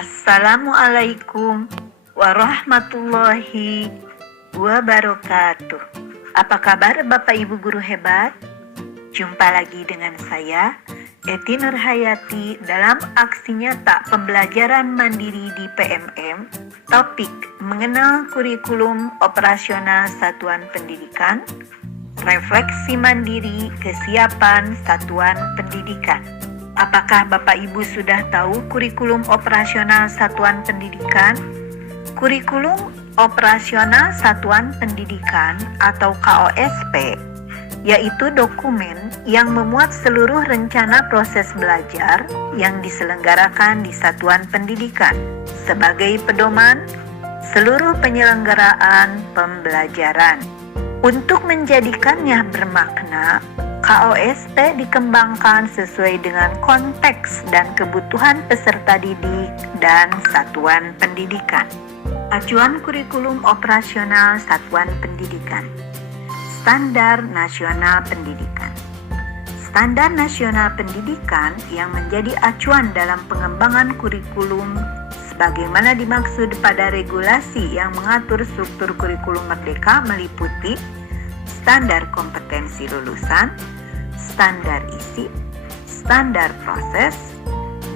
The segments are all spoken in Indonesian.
Assalamualaikum warahmatullahi wabarakatuh. Apa kabar Bapak Ibu guru hebat? Jumpa lagi dengan saya, Eti Nurhayati, dalam aksi nyata pembelajaran mandiri di PMM, topik mengenal kurikulum operasional satuan pendidikan, refleksi mandiri kesiapan satuan pendidikan. Apakah Bapak Ibu sudah tahu kurikulum operasional satuan pendidikan? Kurikulum operasional satuan pendidikan atau KOSP yaitu dokumen yang memuat seluruh rencana proses belajar yang diselenggarakan di satuan pendidikan sebagai pedoman seluruh penyelenggaraan pembelajaran. Untuk menjadikannya bermakna, KOSP dikembangkan sesuai dengan konteks dan kebutuhan peserta didik dan satuan pendidikan. Acuan kurikulum operasional satuan pendidikan. Standar Nasional Pendidikan. Standar Nasional Pendidikan yang menjadi acuan dalam pengembangan kurikulum sebagaimana dimaksud pada regulasi yang mengatur struktur kurikulum merdeka meliputi standar kompetensi lulusan, standar isi, standar proses,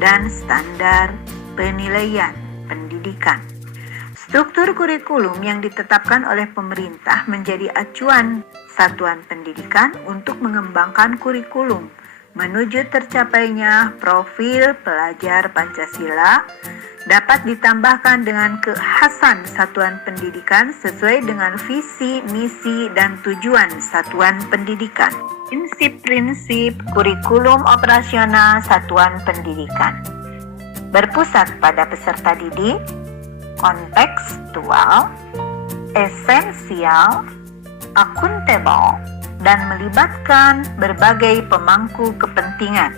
dan standar penilaian pendidikan. Struktur kurikulum yang ditetapkan oleh pemerintah menjadi acuan satuan pendidikan untuk mengembangkan kurikulum menuju tercapainya profil pelajar Pancasila dapat ditambahkan dengan kekhasan satuan pendidikan sesuai dengan visi, misi, dan tujuan satuan pendidikan. Prinsip-prinsip kurikulum operasional satuan pendidikan berpusat pada peserta didik, kontekstual, esensial, akuntabel, dan melibatkan berbagai pemangku kepentingan.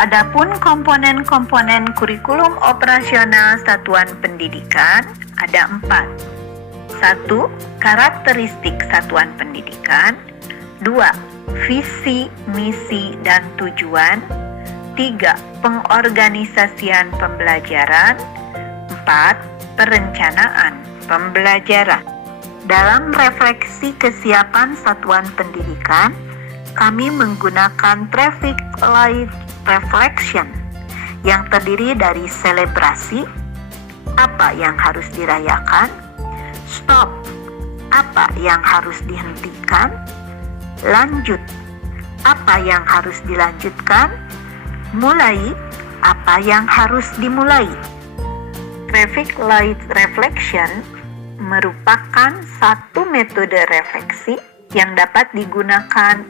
Adapun komponen-komponen kurikulum operasional satuan pendidikan ada 4. 1. Karakteristik satuan pendidikan. 2. Visi, misi, dan tujuan. 3. Pengorganisasian pembelajaran. 4. Perencanaan pembelajaran. Dalam refleksi kesiapan satuan pendidikan, kami menggunakan traffic light reflection yang terdiri dari selebrasi, apa yang harus dirayakan, stop, apa yang harus dihentikan, lanjut, apa yang harus dilanjutkan, mulai, apa yang harus dimulai. Traffic light reflection merupakan satu metode refleksi yang dapat digunakan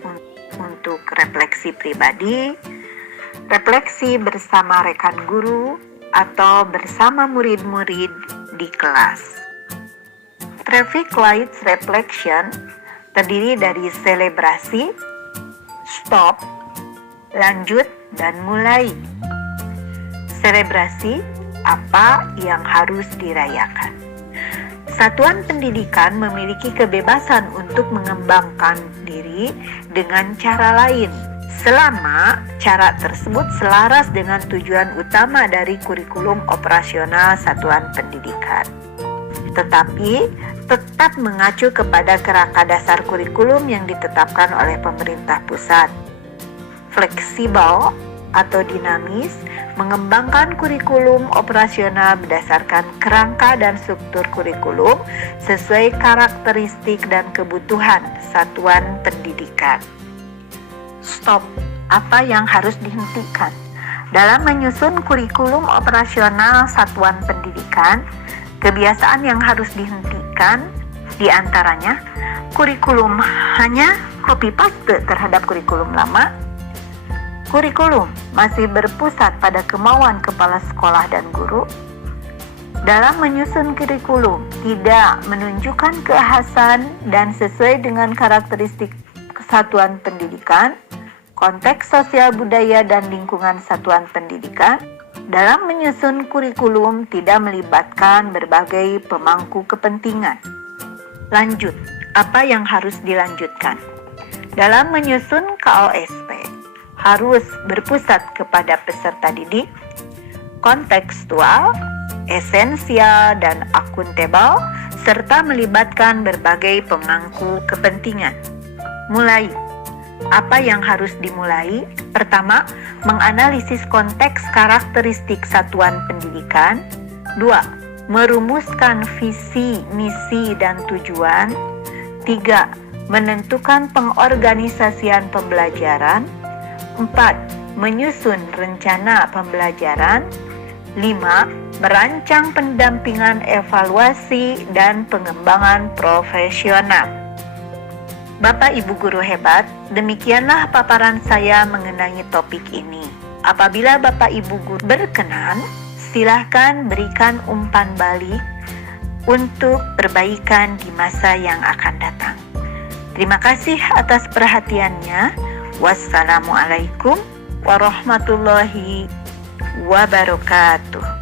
untuk refleksi pribadi, refleksi bersama rekan guru, atau bersama murid-murid di kelas. Traffic light reflection terdiri dari selebrasi, stop, lanjut, dan mulai. Selebrasi, apa yang harus dirayakan. Satuan pendidikan memiliki kebebasan untuk mengembangkan diri dengan cara lain, selama cara tersebut selaras dengan tujuan utama dari kurikulum operasional satuan pendidikan. Tetapi tetap mengacu kepada kerangka dasar kurikulum yang ditetapkan oleh pemerintah pusat. Fleksibel atau dinamis, mengembangkan kurikulum operasional berdasarkan kerangka dan struktur kurikulum sesuai karakteristik dan kebutuhan satuan pendidikan. Stop, apa yang harus dihentikan. Dalam menyusun kurikulum operasional satuan pendidikan, kebiasaan yang harus dihentikan diantaranya kurikulum hanya copy paste terhadap kurikulum lama. Kurikulum masih berpusat pada kemauan kepala sekolah dan guru. Dalam menyusun kurikulum tidak menunjukkan kekhasan dan sesuai dengan karakteristik kesatuan pendidikan, konteks sosial budaya dan lingkungan satuan pendidikan. Dalam menyusun kurikulum tidak melibatkan berbagai pemangku kepentingan. Lanjut, apa yang harus dilanjutkan? Dalam menyusun KOSP harus berpusat kepada peserta didik, kontekstual, esensial dan akuntabel, serta melibatkan berbagai pemangku kepentingan. Mulai. Apa yang harus dimulai? Pertama, menganalisis konteks karakteristik satuan pendidikan. 2. Merumuskan visi, misi, dan tujuan. 3. Menentukan pengorganisasian pembelajaran. 4. Menyusun rencana pembelajaran. 5. Merancang pendampingan evaluasi dan pengembangan profesional. Bapak Ibu guru hebat, demikianlah paparan saya mengenai topik ini. Apabila Bapak Ibu guru berkenan, silahkan berikan umpan balik untuk perbaikan di masa yang akan datang. Terima kasih atas perhatiannya. Wassalamualaikum warahmatullahi wabarakatuh.